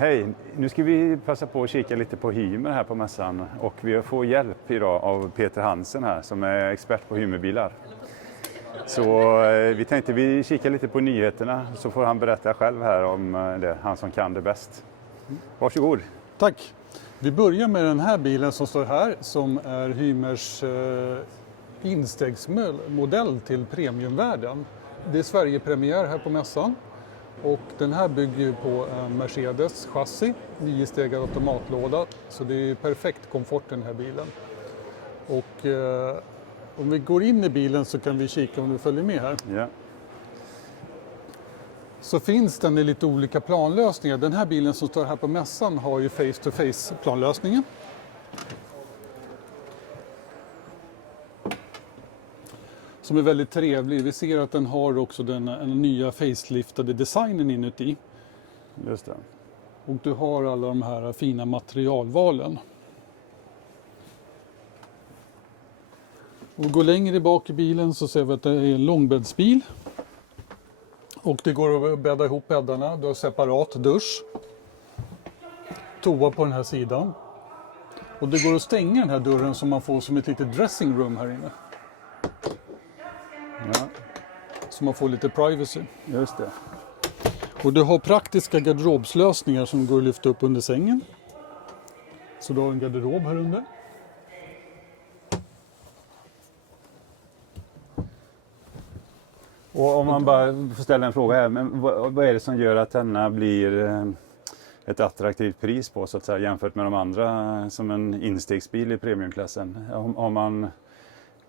Hej, nu ska vi passa på att kika lite på Hymer här på mässan och vi får hjälp idag av Peter Hansen här som är expert på Hymerbilar. Så vi tänkte vi kikar lite på nyheterna så får han berätta själv här om det, han som kan det bäst. Varsågod. Tack. Vi börjar med den här bilen som står här som är Hymers instegsmodell till premiumvärlden. Det är Sverigepremiär här på mässan. Och den här bygger ju på en Mercedes chassi, 9-stegad automatlåda, så det är perfekt komfort i den här bilen. Och om vi går in i bilen så kan vi kika om du följer med här. Ja. Så finns den i lite olika planlösningar. Den här bilen som står här på mässan har ju face-to-face planlösningen. Som är väldigt trevlig. Vi ser att den har också den nya faceliftade designen inuti. Just det. Och du har alla de här fina materialvalen. Och går längre bak i bilen så ser vi att det är en långbäddsbil. Och det går att bädda ihop bäddarna. Du har separat dusch. Toa på den här sidan. Och det går att stänga den här dörren så man får som ett litet dressing room här inne. Ja. Så man får lite privacy. Just det. Och du har praktiska garderobslösningar som går att lyfta upp under sängen. Så du har en garderob här under. Och om man bara får ställa en fråga här, men vad är det som gör att denna blir ett attraktivt pris på så att säga jämfört med de andra som en instegsbil i premiumklassen? Har man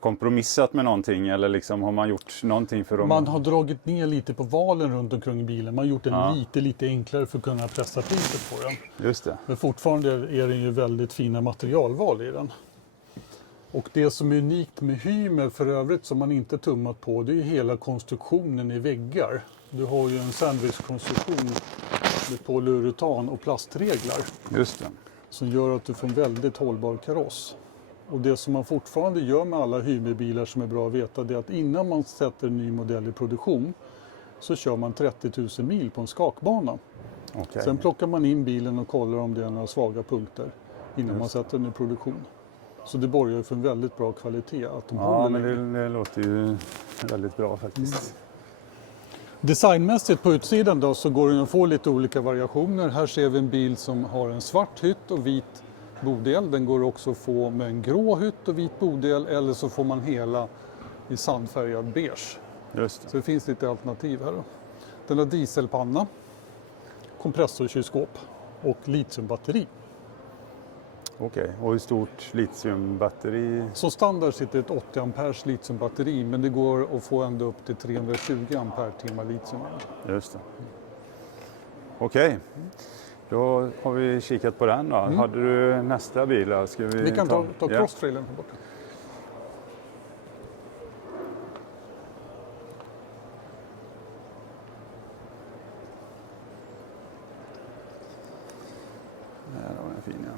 kompromissat med någonting eller liksom har man gjort någonting för att... Man har dragit ner lite på valen runt omkring bilen. Man har gjort den lite enklare för att kunna pressa priset på den. Just det. Men fortfarande är det ju väldigt fina materialval i den. Och det som är unikt med Hymer för övrigt som man inte tummat på, det är hela konstruktionen i väggar. Du har ju en sandwichkonstruktion med polyuretan och plastreglar. Just det. Som gör att du får en väldigt hållbar kaross. Och det som man fortfarande gör med alla Hymerbilar som är bra att veta, det är att innan man sätter en ny modell i produktion så kör man 30 000 mil på en skakbana. Okay. Sen plockar man in bilen och kollar om det är några svaga punkter innan man sätter den i produktion. Så det borgar för en väldigt bra kvalitet att de håller men länge. det låter ju väldigt bra faktiskt. Designmässigt på utsidan då så går det att få lite olika variationer. Här ser vi en bil som har en svart hytt och vit bodel. Den går också att få med en grå hytt och vit bodel eller så får man hela i sandfärgad beige. Just det. Så det finns lite alternativ här då. Den har dieselpanna, kompressorkylskåp och litiumbatteri. Okej, och hur stort litiumbatteri? Som standard sitter ett 80 amperes litiumbatteri men det går att få ända upp till 320 ampere-timmar litium. Just det. Okej, då har vi kikat på den då. Hade du nästa bil då? Ska Vi kan ta crosstrailern här borta. Där var den fin, ja.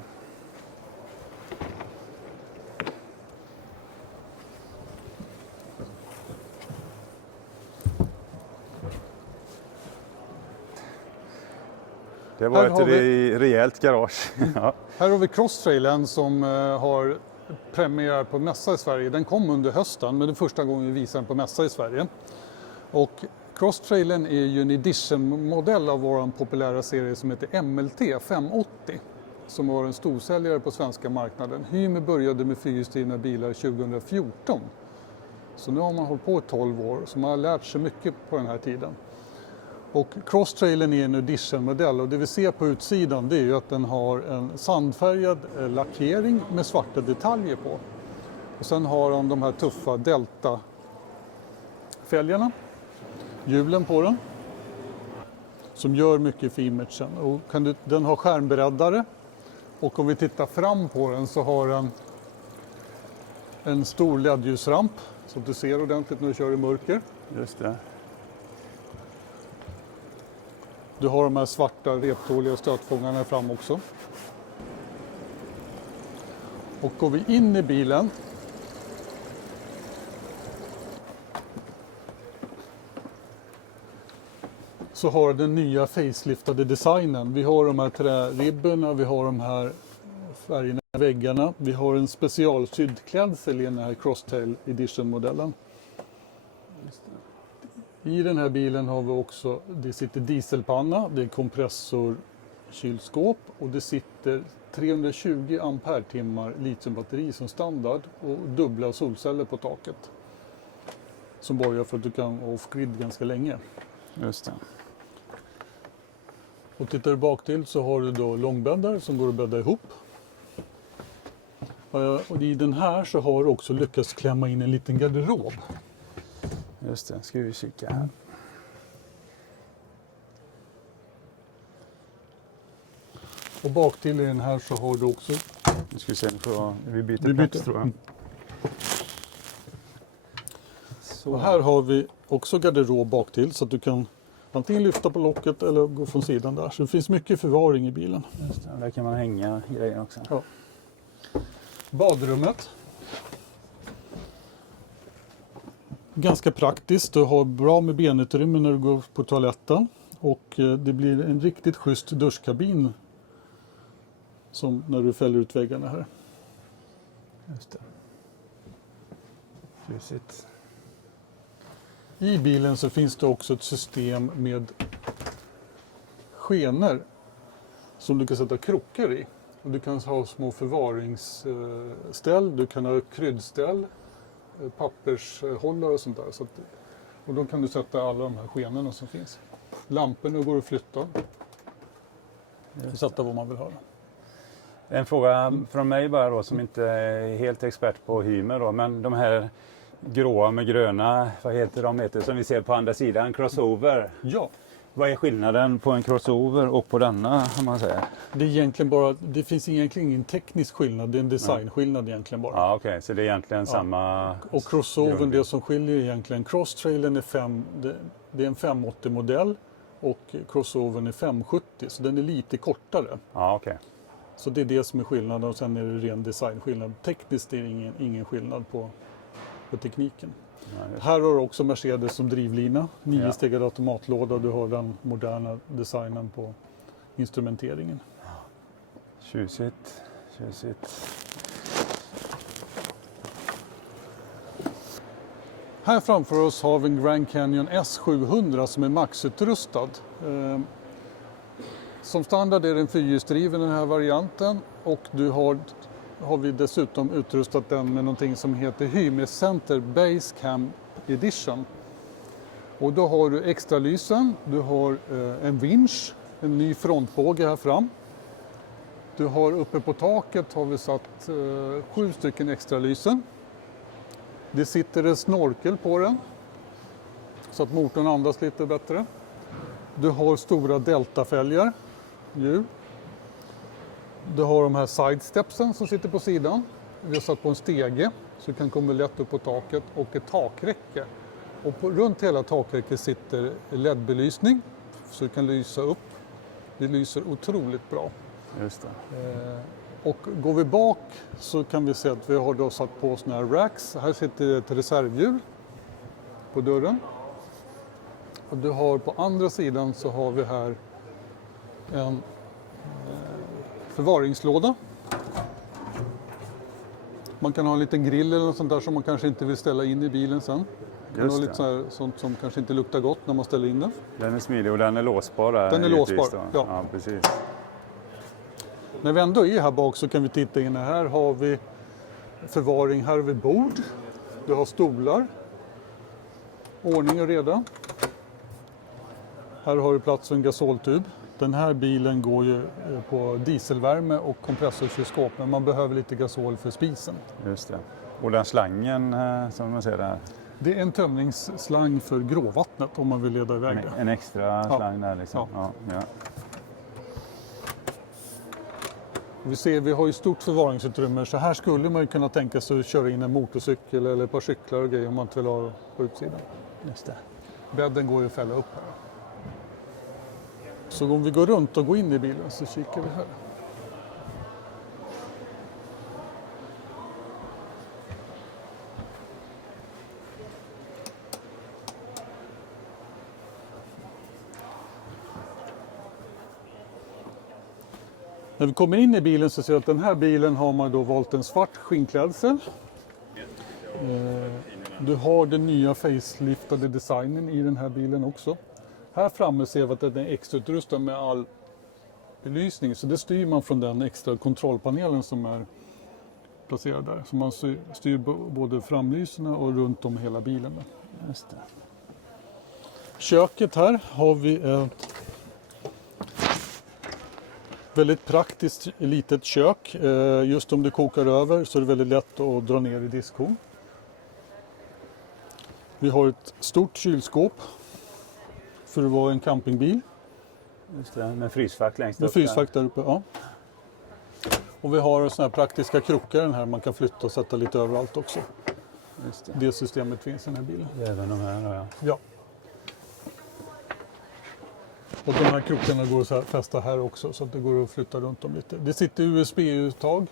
Det var ett rejält garage. Ja. Här har vi crosstrailern som har premiär på mässa i Sverige. Den kom under hösten men det är första gången vi visar den på mässa i Sverige. Och crosstrailern är ju en edition-modell av vår populära serie som heter MLT 580. Som var en storsäljare på svenska marknaden. Hymer började med fyrhjulsdrivna bilar 2014. Så nu har man hållit på i 12 år så man har lärt sig mycket på den här tiden. Och crosstrailern är en edition-modell och det vi ser på utsidan det är ju att den har en sandfärgad lackering med svarta detaljer på. Och sen har den de här tuffa Delta-fälgarna, hjulen på den, som gör mycket för imagen. Och den har skärmberäddare och om vi tittar fram på den så har den en stor LED-ljusramp så att du ser ordentligt när du kör i mörker. Just det. Du har de här svarta reptåliga stötfångarna fram också. Och går vi in i bilen så har den nya faceliftade designen. Vi har de här träribborna, vi har de här färgerna i väggarna. Vi har en specialsydd klädsel i den här Crosstail Edition-modellen. I den här bilen har vi också, det sitter dieselpanna, det är kompressorkylskåp och det sitter 320 ampere-timmar litiumbatteri som standard och dubbla solceller på taket. Som borgar för att du kan vara off-grid ganska länge. Just det. Och tittar du bak till så har du då långbäddar som går att bädda ihop. Och i den här så har du också lyckats klämma in en liten garderob. Just det, ska vi kika här. Och bak till i den här så har du också... Nu ska vi se, vi byter Vi byter. plats tror jag. Så. Och här har vi också garderob bak till så att du kan antingen lyfta på locket eller gå från sidan där. Så det finns mycket förvaring i bilen. Just det, där kan man hänga grejer också. Ja. Badrummet. Ganska praktiskt. Du har bra med benutrymme när du går på toaletten. Och det blir en riktigt schysst duschkabin som när du fäller ut väggarna här. Just det. Tjusigt. I bilen så finns det också ett system med skenor som du kan sätta krokar i. Och du kan ha små förvaringsställ, du kan ha kryddställ, pappershållare och sånt där. Så att, och då kan du sätta alla de här skenorna som finns. Lamporna går att flytta. Sätta vad man vill ha. En fråga från mig bara då som inte är helt expert på Hymer då, men de här gråa med gröna, vad heter de som vi ser på andra sidan, crossover. Ja. Vad är skillnaden på en crossover och på denna om man säger? Det är egentligen bara, det finns egentligen ingen teknisk skillnad, det är en designskillnad egentligen bara. Ja, okej, så det är egentligen samma... Och crossovern, det som skiljer egentligen, crosstrailern är det är en 580-modell och crossovern är 570, så den är lite kortare. Ja, okej. Så det är det som är skillnaden och sen är det ren designskillnad. Tekniskt är det ingen skillnad på tekniken. Ja, här har du också Mercedes som drivlina, 9-stegad automatlåda, du har den moderna designen på instrumenteringen. Tjusigt, tjusigt. Här framför oss har vi en Grand Canyon S700 som är maxutrustad. Som standard är den fyrhjulsdriven den här varianten och har vi dessutom utrustat den med någonting som heter Hymer Center Base Camp Edition. Och då har du extra lysen, du har en vinsch, en ny frontbåge här fram. Du har uppe på taket har vi satt 7 stycken extra lysen. Det sitter en snorkel på den så att motorn andas lite bättre. Du har stora deltafälgar, hjul. Du har de här sidestepsen som sitter på sidan. Vi har satt på en stege så du kan komma lätt upp på taket och ett takräcke. Och runt hela takräcket sitter LED-belysning så du kan lysa upp. Det lyser otroligt bra. Just det. Och går vi bak så kan vi se att vi har då satt på såna här racks. Här sitter ett reservhjul på dörren. Och du har på andra sidan så har vi här en förvaringslåda. Man kan ha en liten grill eller något sånt där som man kanske inte vill ställa in i bilen sen. Man har lite sånt som kanske inte luktar gott när man ställer in den. Den är smidig och den är låsbar där. Den är låsbar, ja. Ja, precis. När vi ändå är här bak så kan vi titta in. Här har vi förvaring, här har vi bord. Du har stolar. Ordning och reda. Här har du plats för en gasoltub. Den här bilen går ju på dieselvärme och kompressorkylskåp, men man behöver lite gasol för spisen. Just det. Och den slangen som man ser där? Det är en tömningsslang för gråvattnet om man vill leda iväg det. En extra slang där liksom? Ja. Ja. Vi ser, vi har ju stort förvaringsutrymme, så här skulle man ju kunna tänka sig att köra in en motorcykel eller ett par cyklar och grejer om man inte vill ha på utsidan. Just det. Bädden går ju att fälla upp här. Så om vi går runt och går in i bilen så kikar vi här. När vi kommer in i bilen så ser vi att den här bilen har man då valt en svart skinnklädsel. Du har den nya faceliftade designen i den här bilen också. Här framme ser vi att den är extrautrustad med all belysning, så det styr man från den extra kontrollpanelen som är placerad där. Så man styr både framlyserna och runt om hela bilen. Just det. Köket här har vi ett väldigt praktiskt litet kök. Just om det kokar över så är det väldigt lätt att dra ner i diskhon. Vi har ett stort kylskåp för att vara en campingbil. Just det, med frysfack längst Med upp. frysfack där uppe, ja. Och vi har såna här praktiska krokar här man kan flytta och sätta lite överallt också. Just det. Det systemet finns i den här bilen. Även de här då, ja. Ja. Och de här krokarna går att fästa här också så att det går att flytta runt dem lite. Det sitter USB-uttag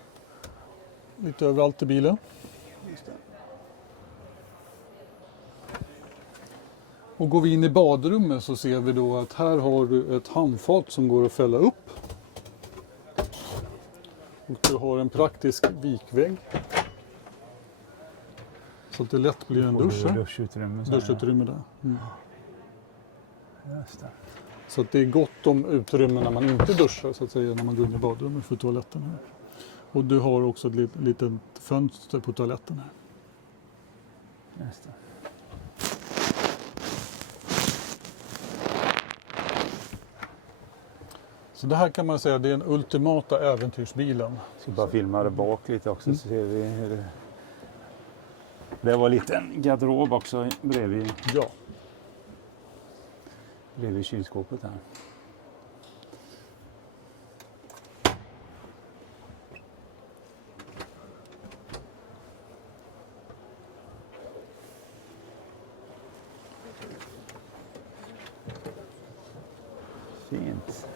lite överallt i bilen. Just det. Och går vi in i badrummet så ser vi då att här har du ett handfat som går att fälla upp. Och du har en praktisk vikvägg. Så att det lätt blir en dusch. Duschutrymme där. Mm. Just det. Så att det är gott om utrymme när man inte duschar så att säga, när man går in i badrummet för toaletten här. Och du har också ett litet fönster på toaletten här. Just det. Så det här kan man säga det är den ultimata äventyrsbilen. Ska bara filma det bak lite också så ser vi hur det... Det var lite en garderob också bredvid kylskåpet här. Fint.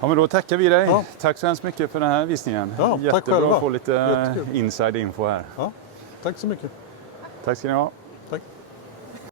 Ja, men då tackar vi dig. Ja. Tack så hemskt mycket för den här visningen. Ja, tack Jättebra själva. att få lite Jättekul. inside info här. Ja, tack så mycket. Tack ska ni ha.